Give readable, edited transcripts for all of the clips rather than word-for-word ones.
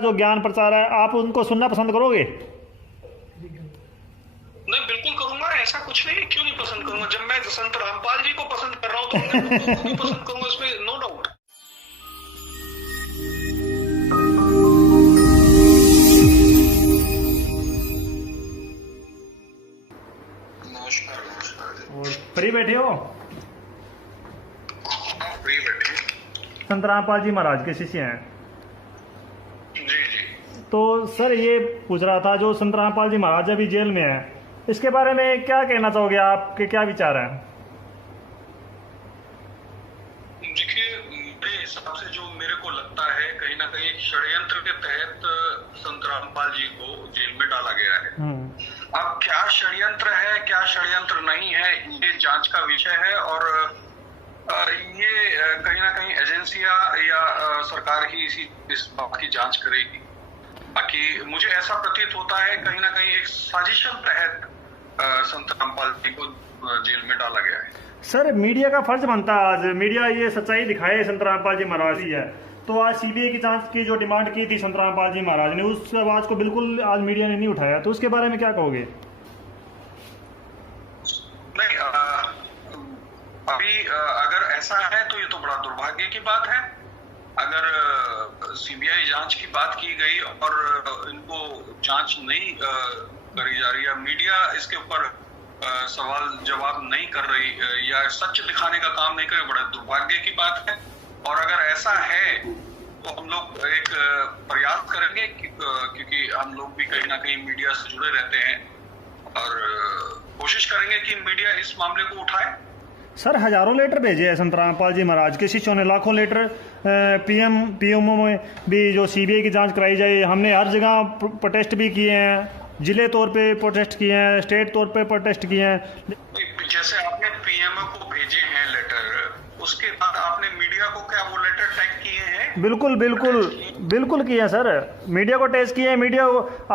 जो ज्ञान प्रचार है आप उनको सुनना पसंद करोगे? नहीं, बिल्कुल करूंगा। ऐसा कुछ नहीं, क्यों नहीं पसंद करूंगा। जब मैं संत रामपाल जी को पसंद कर रहा हूँ तो उनको भी पसंद करूंगा, इसमें नो डाउट। नमस्कार। नमस्कार। और फ्री बैठे हो? हाँ, फ्री बैठे। संत रामपाल जी महाराज के शिष्य हैं। जी जी। तो सर ये पूछ रहा था, जो संत रामपाल जी महाराज अभी जेल में है, इसके बारे में क्या कहना चाहोगे? आपके क्या विचार हैं? देखिए, मेरे हिसाब से जो मेरे को लगता है, कहीं ना कहीं एक षड्यंत्र के तहत संत रामपाल जी को जेल में डाला गया है। अब क्या षड्यंत्र है, क्या षड्यंत्र नहीं है, ये जांच का विषय है। और ये कहीं ना कहीं एजेंसियां या सरकार ही इस बात की जांच करेगी। बाकी मुझे ऐसा प्रतीत होता है कहीं ना कहीं एक साजिशन तहत संत रामपाल जी को जेल में डाला गया है। सर मीडिया का फर्ज बनता है, आज मीडिया ये सच्चाई दिखाए संत रामपाल जी महाराज ही है। तो आज सीबीआई की जांच की जो डिमांड की थी संत रामपाल जी महाराज ने, उस आवाज को बिल्कुल आज मीडिया ने नहीं उठाया, तो उसके बारे में क्या कहोगे? नहीं, अभी अगर ऐसा है तो ये तो बड़ा दुर्भाग्य की बात है। अगर सीबीआई जांच की बात की गई और इनको जांच नहीं करी जा रही है, मीडिया इसके ऊपर सवाल जवाब नहीं कर रही या सच दिखाने का काम नहीं कर रही, बड़ा दुर्भाग्य की बात है। और अगर ऐसा है तो हम लोग एक प्रयास करेंगे क्योंकि हम लोग भी कहीं ना कहीं मीडिया से जुड़े रहते हैं और कोशिश करेंगे कि मीडिया इस मामले को उठाए। सर हजारों लेटर भेजे हैं संत रामपाल जी महाराज के शिष्यों ने, लाखों लेटर पीएमओ में भी जो सीबीआई की जांच कराई जाए। हमने हर जगह प्रोटेस्ट भी किए हैं, जिले तौर पे प्रोटेस्ट किए हैं, स्टेट तौर पे प्रोटेस्ट किए हैं। जैसे आपने पीएमओ को भेजे हैं लेटर, उसके बाद आपने मीडिया को क्या वो लेटर टैग किए हैं? बिल्कुल बिल्कुल बिल्कुल किए हैं सर, मीडिया को टेस्ट किए हैं। मीडिया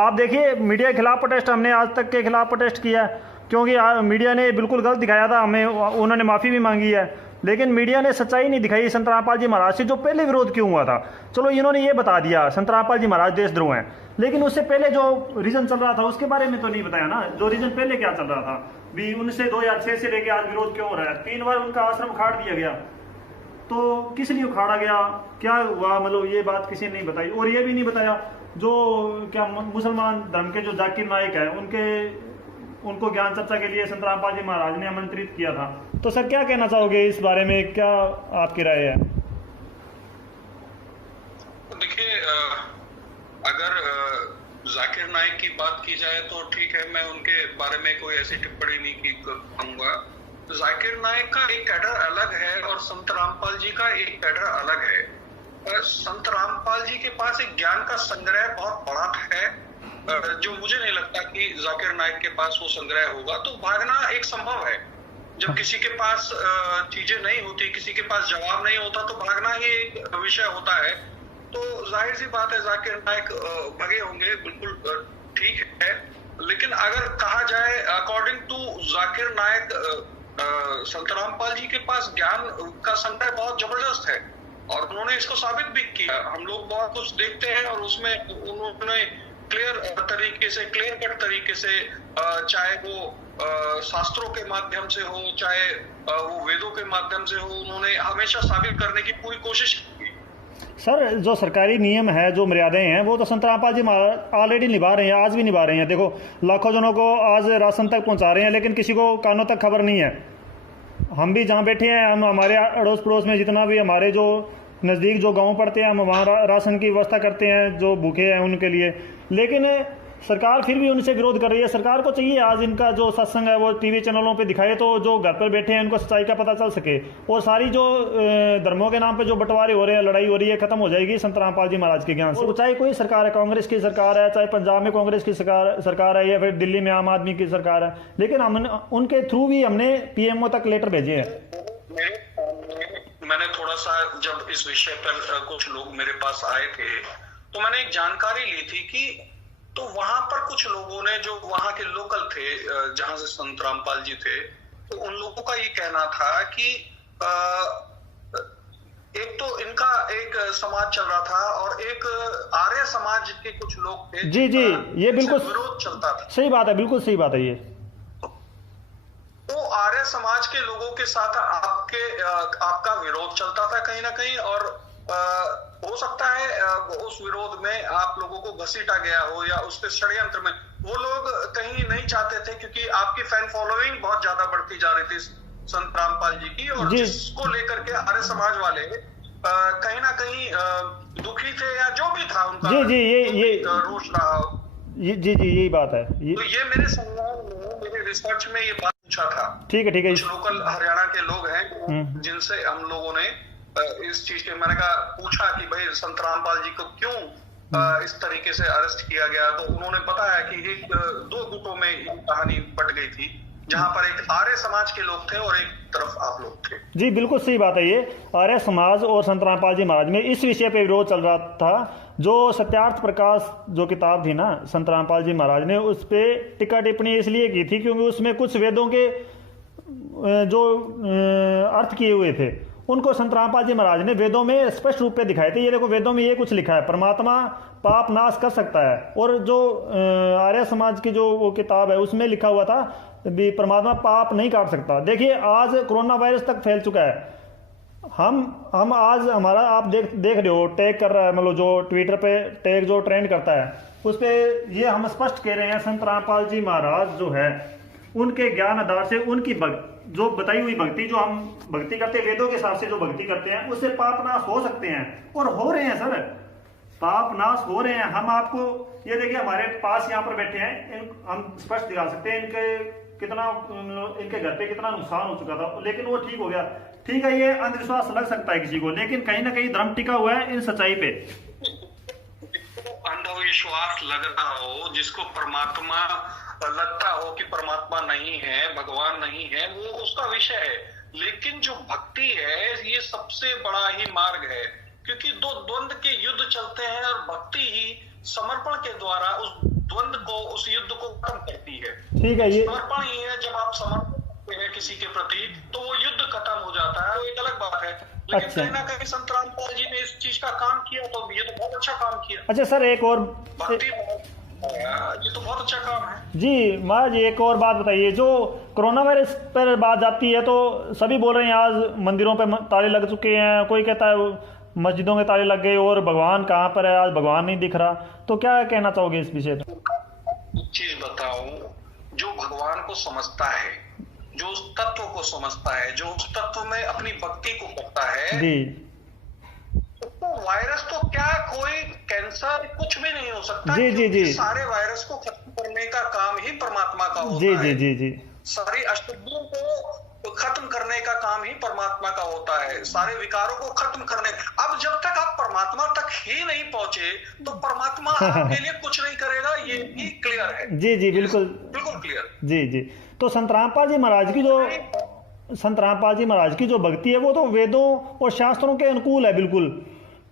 आप देखिए, मीडिया के खिलाफ प्रोटेस्ट हमने आज तक के खिलाफ प्रोटेस्ट किया है, क्योंकि मीडिया ने बिल्कुल गलत दिखाया था हमें, उन्होंने माफ़ी भी मांगी है, लेकिन मीडिया ने सच्चाई नहीं दिखाई संत रामपाल जी महाराज से। जो पहले विरोध क्यों हुआ था, चलो इन्होंने ये बता दिया संत रामपाल जी महाराज देशद्रोह हैं, लेकिन उससे पहले जो रीजन चल रहा था उसके बारे में तो नहीं बताया ना। जो रीजन पहले क्या चल रहा था भी, उनसे 2006 से लेके आज विरोध क्यों हो रहा है? 3 बार उनका आश्रम उखाड़ दिया गया, तो किस लिए उखाड़ा गया, क्या हुआ, मतलब ये बात किसी ने नहीं बताई। और ये भी नहीं बताया जो क्या मुसलमान धर्म के जो जाकिर नाइक है, उनको ज्ञान चर्चा के लिए संत रामपाल जी महाराज ने आमंत्रित किया था। तो सर क्या कहना चाहोगे इस बारे में, क्या आपकी राय है? देखिए, अगर जाकिर नाइक की बात की जाए तो ठीक है, मैं उनके बारे में कोई ऐसी टिप्पणी नहीं करूंगा। जाकिर नाइक का एक कैडर अलग है और संत रामपाल जी का एक कैडर अलग है। संत रामपाल जी के पास एक ज्ञान का संग्रह बहुत बड़ा है, जो मुझे नहीं लगता कि जाकिर नाइक के पास वो संग्रह होगा। तो भागना एक संभव है, जब किसी के पास चीजें नहीं होती, किसी के पास जवाब नहीं होता, तो भागना ही एक विषय होता है। तो जाहिर सी बात है जाकिर नाइक भगे होंगे, बिल्कुल ठीक है। लेकिन अगर कहा जाए अकॉर्डिंग टू जाकिर नाइक, संत रामपाल जी के पास ज्ञान का संग्रह बहुत जबरदस्त है और उन्होंने इसको साबित भी किया। हम लोग बहुत कुछ देखते हैं और उसमें उन्होंने क्लियर तरीके से, क्लियर कट तरीके से, चाहे वो शास्त्रों के माध्यम से हो, चाहे वो वेदों के माध्यम से हो, उन्होंने हमेशा साबित करने की पूरी कोशिश की। सर जो सरकारी नियम है, जो मर्यादाएं हैं, वो तो संत रामपाल जी ऑलरेडी निभा रहे हैं, आज भी निभा रहे हैं। देखो लाखों जनों को आज राशन तक पहुंचा रहे हैं, लेकिन किसी को कानों तक खबर नहीं है। हम भी जहाँ बैठे हैं, हम हमारे अड़ोस पड़ोस में जितना भी हमारे जो नज़दीक जो गांव पड़ते हैं, हम वहाँ राशन की व्यवस्था करते हैं जो भूखे हैं उनके लिए, लेकिन सरकार फिर भी उनसे विरोध कर रही है। सरकार को चाहिए आज इनका जो सत्संग है वो टीवी चैनलों पे दिखाए, तो जो घर पर बैठे हैं उनको सच्चाई का पता चल सके और सारी जो धर्मों के नाम पे जो बंटवारे हो रहे हैं, लड़ाई हो रही है, खत्म हो जाएगी संत रामपाल जी महाराज के ज्ञान से। चाहे कोई सरकार है, कांग्रेस की सरकार है, चाहे पंजाब में कांग्रेस की सरकार है या फिर दिल्ली में आम आदमी की सरकार है, लेकिन हमने उनके थ्रू भी हमने पीएमओ तक लेटर भेजे हैं। मैंने थोड़ा सा, जब इस विषय पर कुछ लोग मेरे पास आए थे तो मैंने एक जानकारी ली थी कि तो वहां पर कुछ लोगों ने, जो वहां के लोकल थे जहां से संत रामपाल जी थे, तो उन लोगों का ये कहना था कि एक तो इनका एक समाज चल रहा था और एक आर्य समाज के कुछ लोग थे। जी जी, ये बिल्कुल विरोध चलता था। सही बात है, बिल्कुल सही बात है ये। तो आर्य समाज के लोगों के साथ आपका विरोध चलता था कहीं ना कहीं, और हो सकता है उस विरोध में आप लोगों को घसीटा गया हो या उसके षड्यंत्र में वो लोग कहीं नहीं चाहते थे, क्योंकि आपकी फैन फॉलोइंग बहुत ज्यादा बढ़ती जा रही थी संत रामपाल जी की, और जिसको लेकर के आर्य समाज वाले कहीं ना कहीं दुखी थे या जो भी था उनका। जी जी, ये रोष रहा। जी जी, यही बात है ये। तो ये मेरे संज्ञान में, मेरे रिसर्च में ये बात पूछा था। ठीक है ठीक है। कुछ लोकल हरियाणा के लोग हैं जिनसे हम लोगों ने इस चीज के मैंने कहा पूछा कि भाई संत रामपाल जी को क्यों इस तरीके से अरेस्ट किया गया, तो उन्होंने बताया कि एक दो गुटों में ये कहानी बट गई थी, जहां पर एक आर्य समाज के लोग थे और एक तरफ आप लोग थे। जी बिल्कुल सही बात है ये। आर्य समाज और संत रामपाल जी महाराज में इस विषय पे विरोध चल रहा था। जो सत्यार्थ प्रकाश जो किताब थी ना संत रामपाल जी महाराज ने, उस पे टिक्का टिप्पणी इसलिए की थी क्योंकि उसमें कुछ वेदों के जो अर्थ किए हुए थे उनको संत रामपाल जी महाराज ने वेदों में स्पष्ट रूप पे दिखाए थे। ये देखो वेदों में ये कुछ लिखा है, परमात्मा पाप नाश कर सकता है, और जो आर्य समाज की जो वो किताब है उसमें लिखा हुआ था भी परमात्मा पाप नहीं काट सकता। देखिए आज कोरोना वायरस तक फैल चुका है। हम आज हमारा आप देख रहे हो टैग कर रहा है, मतलब जो ट्विटर पे टैग जो ट्रेंड करता है उस पे ये हम स्पष्ट कह रहे हैं संत रामपाल जी महाराज जो है उनके ज्ञान आधार से उनकी जो बताई हुई भक्ति, जो हम भक्ति करते हैं वेदों के हिसाब से जो भक्ति करते हैं, उससे पाप नाश हो सकते हैं और हो रहे हैं सर, पाप नाश हो रहे हैं। हम आपको ये देखिए हमारे पास यहाँ पर बैठे हैं, हम स्पष्ट दिखा सकते हैं इनके घर पे कितना नुकसान हो चुका था, लेकिन वो ठीक हो गया। ठीक है, ये अंधविश्वास लग सकता है किसी को, लेकिन कहीं ना कहीं धर्म टिका हुआ है इन सच्चाई पे। अंधविश्वास लग रहा हो, जिसको परमात्मा लगता हो कि परमात्मा नहीं है, भगवान नहीं है, वो उसका विषय है। लेकिन जो भक्ति है ये सबसे बड़ा ही मार्ग है, क्योंकि दो द्वंद्व के युद्ध चलते हैं और भक्ति ही समर्पण के द्वारा उस द्वंद्व को, उस युद्ध को खत्म करती है। ठीक है, ये समर्पण ही है। जब आप समर्पण करते हैं किसी के प्रति तो वो युद्ध खत्म हो जाता है, वो एक अलग बात है। लेकिन कहीं ना कहीं संत रामपाल जी ने इस चीज का काम किया, तो ये तो बहुत अच्छा काम किया। अच्छा सर, एक और भक्ति, ये तो बहुत अच्छा काम है जी। महाराज एक और बात बताइए, जो कोरोना वायरस पर बात जाती है तो सभी बोल रहे हैं आज मंदिरों पे ताले लग चुके हैं, कोई कहता है मस्जिदों के ताले लग गए और भगवान कहाँ पर है, आज भगवान नहीं दिख रहा, तो क्या कहना चाहोगे इस विषय पे? एक चीज बताऊं, जो भगवान को समझता है, जो उस तत्व को समझता है, जो उस तत्व में अपनी भक्ति को करता है जी, तो वायरस तो क्या, कोई कैंसर कुछ भी नहीं हो सकता। जी जी जी, सारे वायरस को खत्म करने का काम ही परमात्मा का होता जी है। जी जी जी, सारी अशुद्धियों को खत्म करने का काम ही परमात्मा का होता है, सारे विकारों को खत्म करने। अब जब तक आप परमात्मा तक ही नहीं पहुंचे तो परमात्मा आपके लिए कुछ नहीं करेगा, ये भी क्लियर है। जी जी, बिल्कुल बिल्कुल क्लियर। जी जी। तो संत रामपाल जी महाराज की जो भक्ति है वो तो वेदों और शास्त्रों के अनुकूल है बिल्कुल,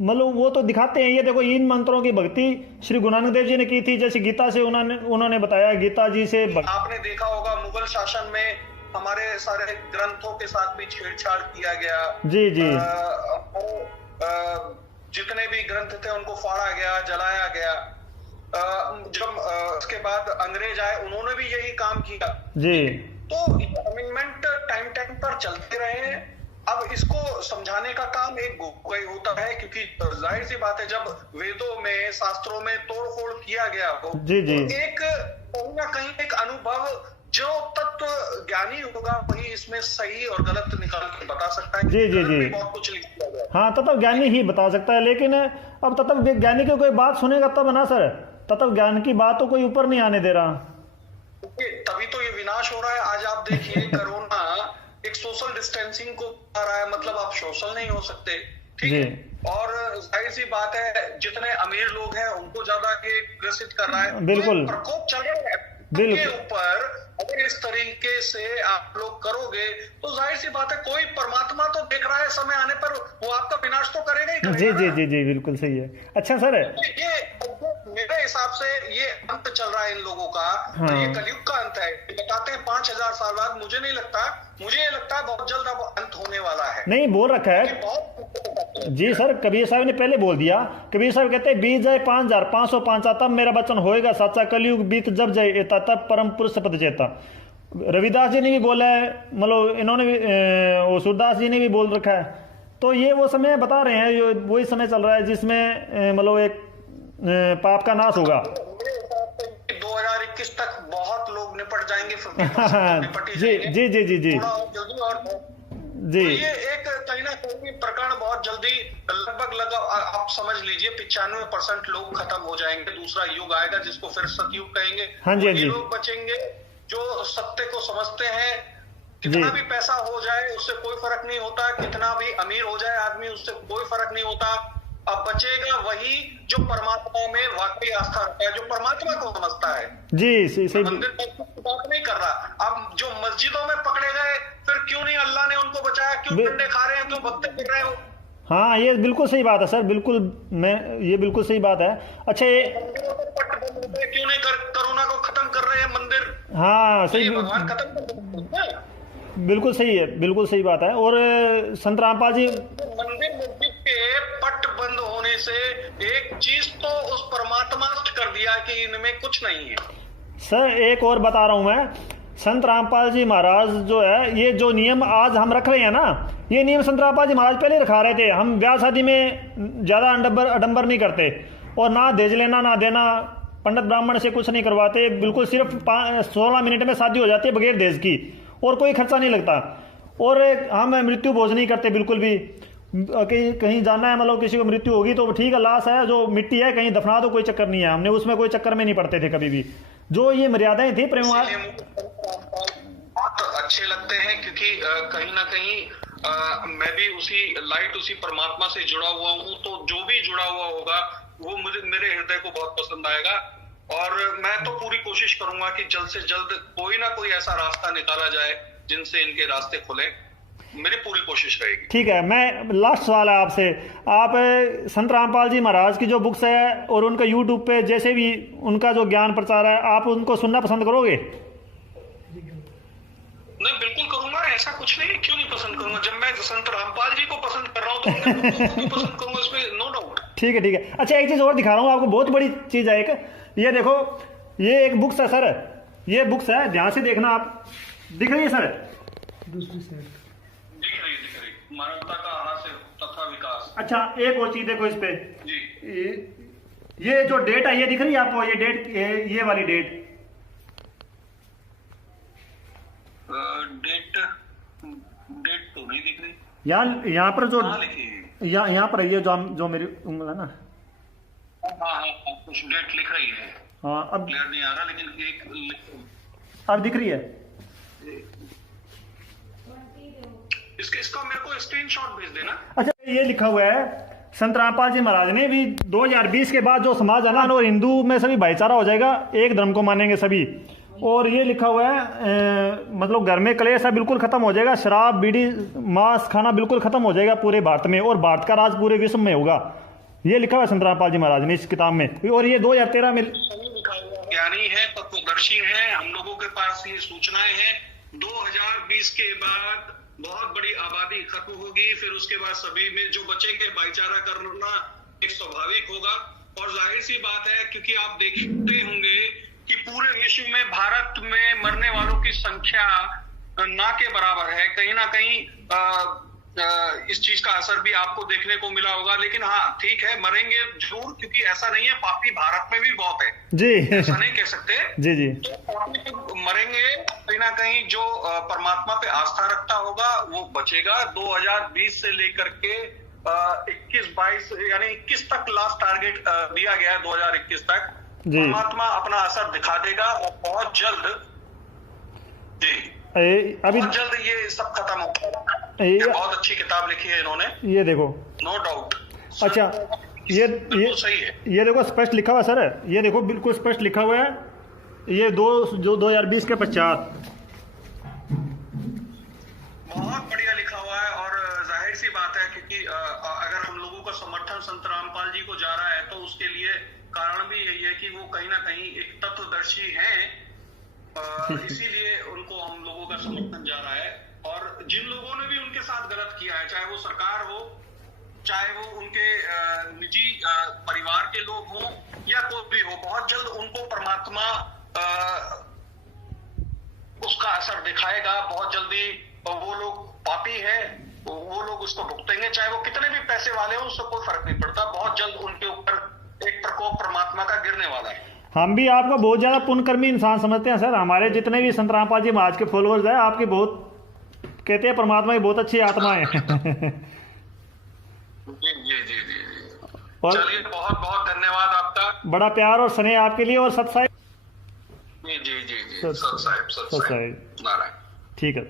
मतलब वो तो दिखाते हैं। ये देखो इन मंत्रों की भक्ति श्री गुरु नानक देव जी ने की थी, जैसे गीता से उन्होंने बताया, गीता जी से आपने देखा होगा मुगल शासन में हमारे सारे ग्रंथों के साथ भी छेड़छाड़ किया गया। जी जी, जितने भी ग्रंथ थे उनको फाड़ा गया, जलाया गया। जब उसके बाद अंग्रेज आए उन्होंने भी यही काम किया जी। तो अमेंडमेंट टाइम पर चलते रहे। अब इसको समझाने का काम एक कोई होता है, क्योंकि जाहिर सी बात है जब वेदों में शास्त्रों में तोड़फोड़ किया गया हो जी जी, तो एक कहीं ना कहीं एक अनुभव जो तत्व ज्ञानी होगा वही इसमें सही और गलत निकाल के बता सकता है। जी जी जी, बहुत कुछ लिख दिया गया। हाँ, तत्व ज्ञानी ही बता सकता है, लेकिन अब तत्व ज्ञानी की कोई बात सुनेगा तब ना सर, तत्व ज्ञान की बात तो कोई ऊपर नहीं आने दे रहा। तभी तो ये विनाश हो रहा है। आज आप देखिए कोरोना एक सोशल डिस्टेंसिंग को आ रहा है, मतलब आप सोशल नहीं हो सकते, ठीक है। और जाहिर सी बात है जितने अमीर लोग हैं उनको ज्यादा ये ग्रसित कर रहा है। बिल्कुल, तो प्रकोप चल रहा है के ऊपर। अगर इस तरीके से आप लोग करोगे तो जाहिर सी बात है कोई परमात्मा तो देख रहा है, समय आने पर वो आपका विनाश तो करेगा ही करेगा। जी जी जी जी, बिल्कुल सही है। अच्छा सर, ये मेरे हिसाब से ये अंत चल रहा है इन लोगों का। हाँ। तो ये कलयुग का अंत है। बताते हैं 5000 साल बाद, मुझे नहीं लगता, मुझे ये लगता है बहुत जल्द अब अंत होने वाला है। नहीं बोल रखा है, बहुत जी सर, कबीर साहब ने पहले बोल दिया। कबीर साहब कहते हैं, बीत जाए 5505 तब मेरा वचन होएगा साचा, कलयुग बीत जब जाए एता तब परम पुरुष पद चेता। रविदास जी ने भी बोला है, मतलब इन्होंने भी वो सूरदास जी ने भी बोल रखा है। तो ये वो समय बता रहे हैं, जो वही समय चल रहा है जिसमें मतलब एक पाप का नाश होगा। 2021 तक बहुत लोग निपट जाएंगे, जी जी जी जी जी जी। तो ये एक कहीं ना कहीं प्रकरण बहुत जल्दी लगभग आप समझ लीजिए 95% लोग खत्म हो जाएंगे। दूसरा युग आएगा जिसको फिर सतयुग कहेंगे। हाँ जी, हाँ जी। लोग बचेंगे जो सत्य को समझते हैं। कितना भी पैसा हो जाए उससे कोई फर्क नहीं होता, कितना भी अमीर हो जाए आदमी उससे कोई फर्क नहीं होता। अब बचेगा वही जो परमात्मा में वाकई आस्था रखता है, जो परमात्मा को समझता है। जी सही। मंदिर की बात नहीं कर रहा। अब जो मस्जिदों में पकड़े गए, फिर क्यों नहीं अल्लाह ने उनको बचाया? क्यों डंडे खा रहे हैं, क्यों भक्ति कर रहे हो? हाँ, ये बिल्कुल सही बात है सर, बिल्कुल ये बिल्कुल सही बात है। अच्छा, ये क्यों नहीं कोरोना को खत्म कर रहे हैं मंदिर? हाँ सही, भगवान खत्म कर, बिल्कुल सही है, बिल्कुल सही बात है। और संत रामपाल जी, मंदिर मस्जिद के पट बंद होने से एक चीज तो उस परमात्मा कर दिया कि इनमें कुछ नहीं है। सर एक और बता रहा हूं मैं, संत रामपाल जी महाराज जो है, ये जो नियम आज हम रख रहे हैं ना, ये नियम संत रामपाल जी महाराज पहले रखा रहे थे। हम ब्याह शादी में ज्यादा अडंबर नहीं करते, और ना दहेज लेना ना देना, पंडित ब्राह्मण से कुछ नहीं करवाते, बिल्कुल सिर्फ 16 मिनट में शादी हो जाती है बगैर दहेज की, और कोई खर्चा नहीं लगता। और हम मृत्यु भोज नहीं करते बिल्कुल भी। कहीं जाना है, मतलब किसी को मृत्यु होगी तो ठीक है, लाश है जो मिट्टी है कहीं दफना दो, कोई चक्कर नहीं है। हमने उसमें कोई चक्कर में नहीं पड़ते थे कभी भी। जो ये मर्यादाएं थी प्रेम बहुत अच्छे लगते हैं, क्योंकि कहीं ना कहीं मैं भी उसी परमात्मा से जुड़ा हुआ हूँ। तो जो भी जुड़ा हुआ होगा वो मेरे हृदय को बहुत पसंद आएगा। और मैं तो पूरी कोशिश करूंगा कि जल्द से जल्द कोई ना कोई ऐसा रास्ता निकाला जाए जिनसे इनके रास्ते खुले। मेरी पूरी कोशिश रहेगी। ठीक है, मैं लास्ट सवाल है आपसे। आप संत रामपाल जी महाराज की जो बुक्स है और उनका यूट्यूब पे जैसे भी उनका जो ज्ञान प्रचार है, आप उनको सुनना पसंद करोगे? नहीं, बिल्कुल करूंगा, ऐसा कुछ नहीं है। क्यों नहीं पसंद करूंगा? जब मैं संत रामपाल जी को पसंद कर रहा हूँ तो उनको पसंद करूंगा, इसमें नो डाउट। ठीक है ठीक है। अच्छा, एक चीज और दिखा रहा हूँ आपको, बहुत बड़ी चीज है एक। ये देखो, ये एक बुक्स है सर, ये बुक्स है, ध्यान से देखना आप। दिख रही है सर? दूसरी साइड दिख रही मानवता का हास्य तथा विकास। अच्छा, एक और चीज देखो इस पे जी। ये जो डेट है, ये दिख रही है आपको? ये डेट, ये वाली डेट, डेट तो नहीं दिख रही। यहाँ पर जो लिखी यहाँ पर ये जो मेरी उंगल है ना, हाँ, कुछ डेट लिख रही है। हाँ, अब क्लियर नहीं आ रहा, लेकिन एक अब दिख रही है। इसका मेरे को स्क्रीनशॉट भेज देना। अच्छा, ये लिखा हुआ है, संत रामपाल जी महाराज ने भी 2020 के बाद जो समाज है ना, और हिंदू में सभी भाईचारा हो जाएगा, एक धर्म को मानेंगे सभी। और ये लिखा हुआ है मतलब घर में कलेश है बिल्कुल खत्म हो जाएगा, शराब बीड़ी मांस खाना बिल्कुल खत्म हो जाएगा पूरे भारत में, और भारत का राज पूरे विश्व में होगा। ये लिखा हुआ है संत रामपाल जी महाराज ने इस किताब में। और ये 2013 में ज्ञानी है, तत्वदर्शी है, हम लोगों के पास ये सूचनाएं हैं। 2020 के बाद बहुत बड़ी आबादी खत्म होगी, फिर उसके बाद सभी में जो बचेंगे भाईचारा करना एक स्वाभाविक होगा। और जाहिर सी बात है, क्योंकि आप देखते होंगे कि पूरे विश्व में भारत में मरने वालों की संख्या ना के बराबर है। कहीं ना कहीं इस चीज का असर भी आपको देखने को मिला होगा। लेकिन हाँ, ठीक है, मरेंगे जरूर, क्योंकि ऐसा नहीं है, पापी भारत में भी बहुत है जी, ऐसा नहीं कह सकते। जी जी, तो पापी तो मरेंगे, कहीं ना कहीं जो परमात्मा पे आस्था रखता होगा वो बचेगा। 2020 से लेकर के 21-22 यानी 21 तक लास्ट टारगेट दिया गया है। 2021 तक परमात्मा अपना असर दिखा देगा, और बहुत जल्द जी अभी बहुत जल्द ये सब खत्म होगा। ये बहुत अच्छी किताब लिखी है इन्होंने, ये देखो, नो डाउट। अच्छा, ये सही है। ये देखो स्पष्ट लिखा हुआ सर, ये देखो बिल्कुल स्पष्ट लिखा हुआ है। ये 2020 के पश्चात बहुत बढ़िया लिखा हुआ है। और जाहिर सी बात है, क्योंकि अगर हम लोगों का समर्थन संत रामपाल जी को जा रहा है, तो उसके लिए कारण भी यही है कि वो कहीं ना कहीं एक तत्वदर्शी हैं, इसीलिए उनको हम लोगों का समर्थन जा रहा है। और जिन लोगों ने भी उनके साथ गलत किया है, चाहे वो सरकार हो, चाहे वो उनके निजी परिवार के लोग हों या कोई भी हो, बहुत जल्द उनको परमात्मा उसका असर दिखाएगा। बहुत जल्दी वो लोग पापी है, वो लोग उसको भुगतेंगे, चाहे वो कितने भी पैसे वाले हो, उससे कोई फर्क नहीं पड़ता। बहुत जल्द उनके ऊपर एक प्रकोप परमात्मा का गिरने वाला है। हम भी आपको बहुत ज्यादा पुण्यकर्मी इंसान समझते हैं सर। हमारे जितने भी संत रामपाल जी महाराज के फॉलोअर्स हैं, आपकी बहुत कहते हैं परमात्मा की बहुत अच्छी आत्मा है। जी जी जी जी। और चलिए, बहुत बहुत धन्यवाद आपका। बड़ा प्यार और स्नेह आपके लिए। और सत साहिब। जी जी जी जी, सत साहिब, सत साहिब, नारायण। ठीक है।